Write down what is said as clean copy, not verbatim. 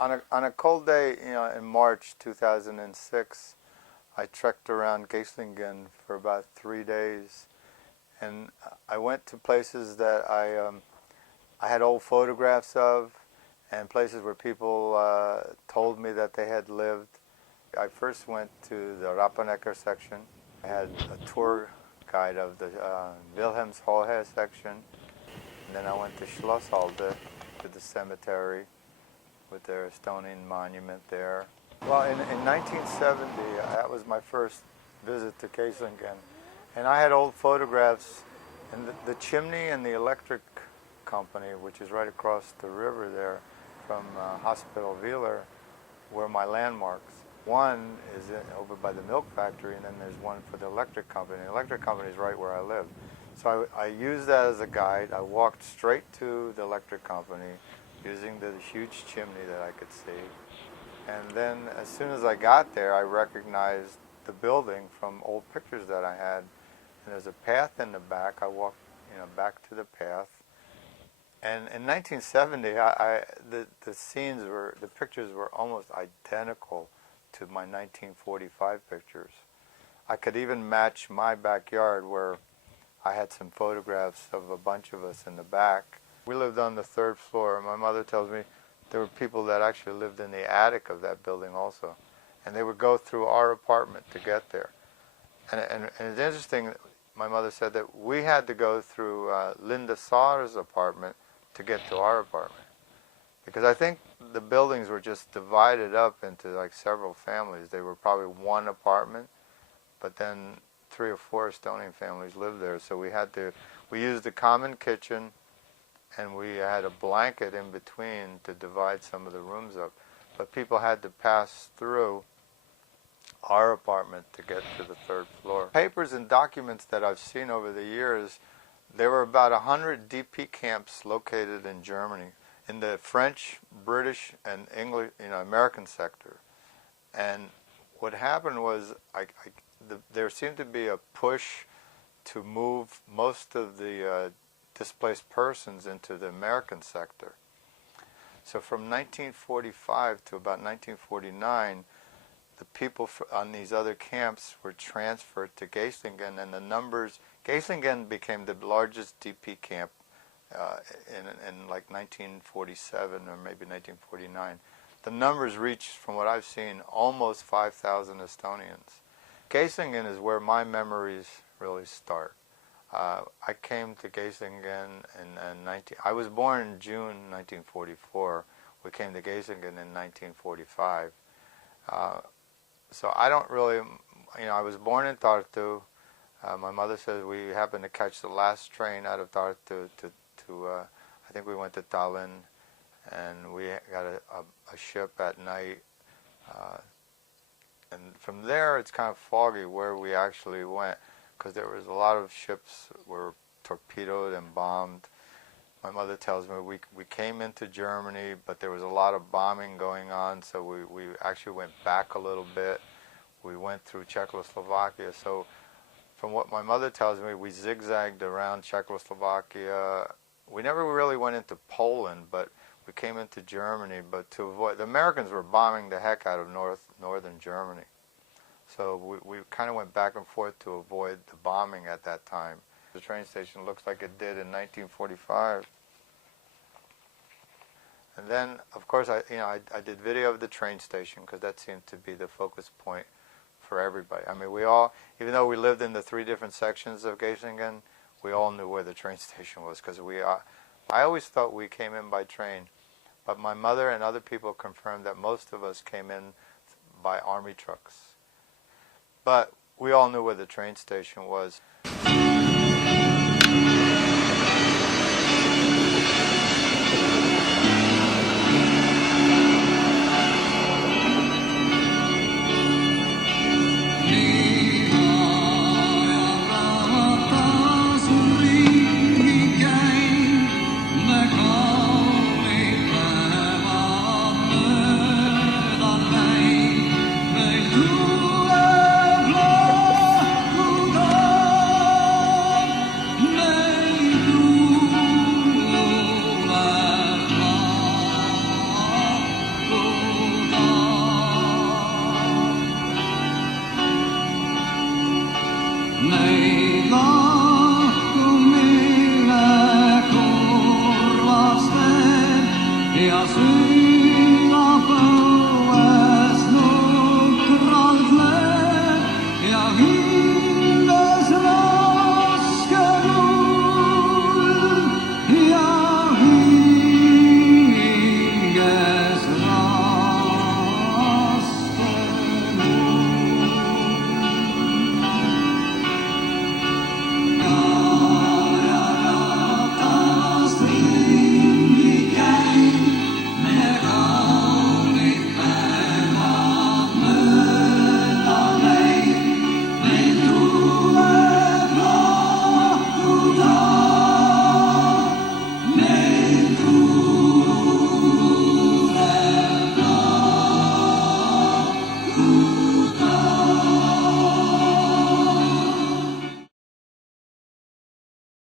On a cold day, in March 2006, I trekked around Geislingen for about 3 days, and I went to places that I had old photographs of, and places where people told me that they had lived. I first went to the Rappanecker section. I had a tour guide of the Wilhelmshohe section, and then I went to Schlosshalde, to the cemetery with their Estonian monument there. Well, in 1970, that was my first visit to Geislingen, and I had old photographs, and the chimney and the electric company, which is right across the river there from Hospital Wieler, were my landmarks. One is over by the milk factory, and then there's one for the electric company. The electric company is right where I live. So I used that as a guide. I walked straight to the electric company using the huge chimney that I could see. And then as soon as I got there, I recognized the building from old pictures that I had. And there's a path in the back. I walked back to the path. And in 1970, the pictures were almost identical to my 1945 pictures. I could even match my backyard, where I had some photographs of a bunch of us in the back. We lived on the third floor. My mother tells me there were people that actually lived in the attic of that building also. And they would go through our apartment to get there. And it's interesting, my mother said that we had to go through Linda Saar's apartment to get to our apartment. Because I think the buildings were just divided up into like several families. They were probably one apartment, but then 3 or 4 Estonian families lived there. So we used the common kitchen, and we had a blanket in between to divide some of the rooms up. But people had to pass through our apartment to get to the third floor. Papers and documents that I've seen over the years, there were about 100 DP camps located in Germany, in the French, British, and English, American sector. And what happened was there seemed to be a push to move most of the displaced persons into the American sector. So from 1945 to about 1949, the people on these other camps were transferred to Geislingen, and the numbers, Geislingen became the largest DP camp in like 1947 or maybe 1949. The numbers reached, from what I've seen, almost 5,000 Estonians. Geislingen is where my memories really start. I came to Geislingen I was born in June 1944. We came to Geislingen in 1945. So I don't really, I was born in Tartu. My mother says we happened to catch the last train out of Tartu to I think we went to Tallinn, and we got a ship at night. And from there, it's kind of foggy where we actually went, because there was a lot of ships were torpedoed and bombed. My mother tells me we came into Germany, but there was a lot of bombing going on, so we actually went back a little bit. We went through Czechoslovakia. So from what my mother tells me, we zigzagged around Czechoslovakia. We never really went into Poland, but we came into Germany. But to avoid, the Americans were bombing the heck out of northern Germany. So we kind of went back and forth to avoid the bombing at that time. The train station looks like it did in 1945. And then, of course, I did video of the train station, because that seemed to be the focus point for everybody. I mean, we all, even though we lived in the 3 different sections of Geislingen, we all knew where the train station was, because I always thought we came in by train, but my mother and other people confirmed that most of us came in by army trucks. But we all knew where the train station was.